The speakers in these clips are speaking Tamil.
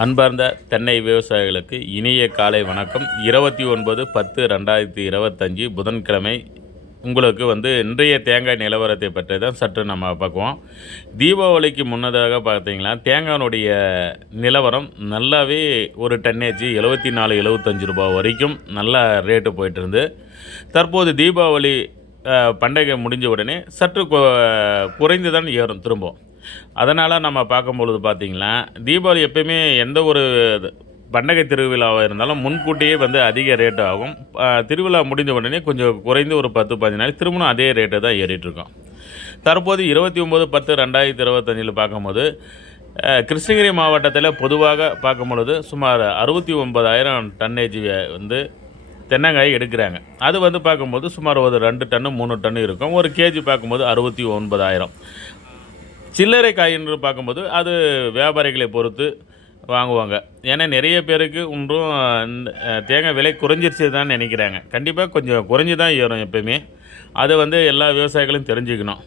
அன்பார்ந்த தென்னை விவசாயிகளுக்கு இனிய காலை வணக்கம். 29/10/2025 புதன்கிழமை. உங்களுக்கு இன்றைய தேங்காய் நிலவரத்தை பற்றி தான் சற்று நம்ம பார்க்குவோம். தீபாவளிக்கு முன்னதாக பார்த்தீங்கன்னா தேங்காயினுடைய நிலவரம் நல்லாவே ஒரு டன்னேஜ் 74-75 ரூபா வரைக்கும் நல்ல ரேட்டு போயிட்டு இருந்து, தற்போது தீபாவளி பண்டிகை முடிஞ்ச உடனே சற்று குறைந்து தான் ஏறும் திரும்பவும். அதனால் நம்ம பார்க்கும்பொழுது பார்த்திங்கன்னா, தீபாவளி எப்போயுமே எந்த ஒரு பண்டிகை திருவிழாவாக இருந்தாலும் முன்கூட்டியே அதிக ரேட்டு ஆகும். திருவிழா முடிஞ்ச உடனே கொஞ்சம் குறைந்து ஒரு 10-15 நாள் திரும்பவும் அதே ரேட்டு தான் ஏறிட்டுருக்கோம். தற்போது 29/10/2025 பார்க்கும்போது கிருஷ்ணகிரி மாவட்டத்தில் பொதுவாக பார்க்கும்பொழுது சுமார் 69,000 டன்னேஜ் தென்னங்காய் எடுக்கிறாங்க. அது பார்க்கும்போது சுமார் ஒரு 2 டன்னு 3 டன்னு இருக்கும். ஒரு கேஜி பார்க்கும்போது 69,000. சில்லறை காயின்னு பார்க்கும்போது அது வியாபாரிகளை பொறுத்து வாங்குவாங்க. ஏன்னா நிறைய பேருக்கு இன்றும் தேங்காய் விலை குறைஞ்சிருச்சு தான் நினைக்கிறாங்க. கண்டிப்பாக கொஞ்சம் குறைஞ்சி தான் ஏறும் எப்போயுமே. அது எல்லா விவசாயிகளும் தெரிஞ்சுக்கணும்.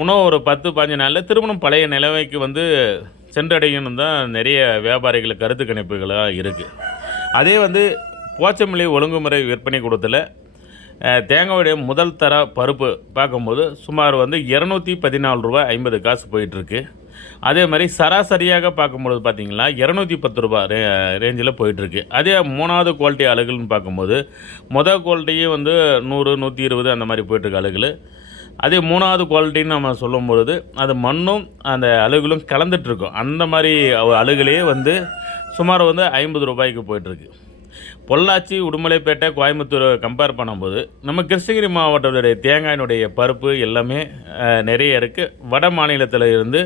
இன்னும் ஒரு 10-15 நாளில் திருமணம் பழைய நிலைமைக்கு சென்றடையணும் தான் நிறைய வியாபாரிகள் கருத்து கணிப்புகளாக இருக்குது. அதே போச்சமல்லி ஒழுங்குமுறை விற்பனை கூடத்தில் தேங்காயுடைய முதல் தர பருப்பு பார்க்கும்போது சுமார் 214 ரூபா 50 காசு போயிட்டுருக்கு. அதே மாதிரி சராசரியாக பார்க்கும்பொழுது பார்த்திங்கன்னா 210 ரூபா ரேஞ்சில் போயிட்டுருக்கு. அதே மூணாவது குவாலிட்டி அழுகுன்னு பார்க்கும்போது மொதல் குவாலிட்டியே 100, 120 அந்த மாதிரி போயிட்டுருக்கு அழுகுல். அதே மூணாவது குவாலிட்டின்னு நம்ம சொல்லும்பொழுது அது மண்ணும் அந்த அழுகுலும் கலந்துட்டுருக்கும். அந்த மாதிரி அழுகுலே சுமார் 50 ரூபாய்க்கு போயிட்டுருக்கு. பொள்ளாச்சி, உடுமலைப்பேட்டை, கோயம்புத்தூர் கம்பேர் பண்ணும்போது நம்ம கிருஷ்ணகிரி மாவட்டத்துடைய தேங்காயினுடைய பருப்பு எல்லாமே நிறைய இருக்குது. வட மாநிலத்தில் இருந்து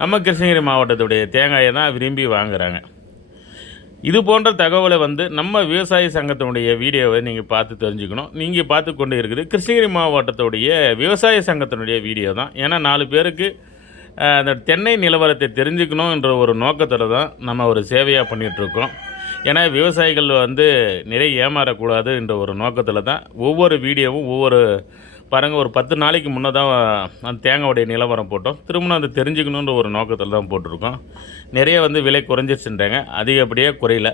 நம்ம கிருஷ்ணகிரி மாவட்டத்துடைய தேங்காயை தான் விரும்பி வாங்குகிறாங்க. இது போன்ற தகவலை நம்ம விவசாய சங்கத்தினுடைய வீடியோவை நீங்கள் பார்த்து தெரிஞ்சுக்கணும். நீங்கள் பார்த்து கொண்டு இருக்குது கிருஷ்ணகிரி மாவட்டத்துடைய விவசாய சங்கத்தினுடைய வீடியோ தான். ஏன்னா 4 பேருக்கு அந்த தென்னை நிலவரத்தை தெரிஞ்சுக்கணுன்ற ஒரு நோக்கத்தில் தான் நம்ம ஒரு சேவையாக பண்ணிகிட்ருக்கோம். ஏன்னா விவசாயிகள் நிறைய ஏமாறக்கூடாது என்ற ஒரு நோக்கத்தில் தான் ஒவ்வொரு வீடியோவும் பாருங்கள் ஒரு 10 நாளைக்கு முன்னே தான் அந்த தேங்காயுடைய நிலவரம் போட்டோம். திரும்ப அதை தெரிஞ்சுக்கணுன்ற ஒரு நோக்கத்தில் தான் போட்டிருக்கோம். நிறைய விலை குறைஞ்சிருச்சுன்றாங்க, அதிகப்படியே குறையல.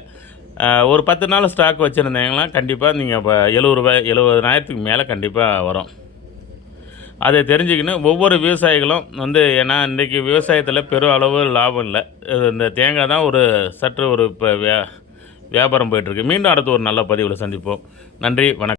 ஒரு 10 நாள் ஸ்டாக் வச்சுருந்தீங்கன்னா கண்டிப்பாக நீங்கள் இப்போ 70,000 மேலே கண்டிப்பாக வரும். அதை தெரிஞ்சுக்கின்னு ஒவ்வொரு விவசாயிகளும் ஏன்னா இன்றைக்கி விவசாயத்தில் பெரும் அளவு லாபம் இல்லை. இந்த தேங்காய் தான் ஒரு சற்று இப்போ வியாபாரம் போயிட்டுருக்கு. மீண்டும் அடுத்து ஒரு நல்ல பதிவில் சந்திப்போம். நன்றி, வணக்கம்.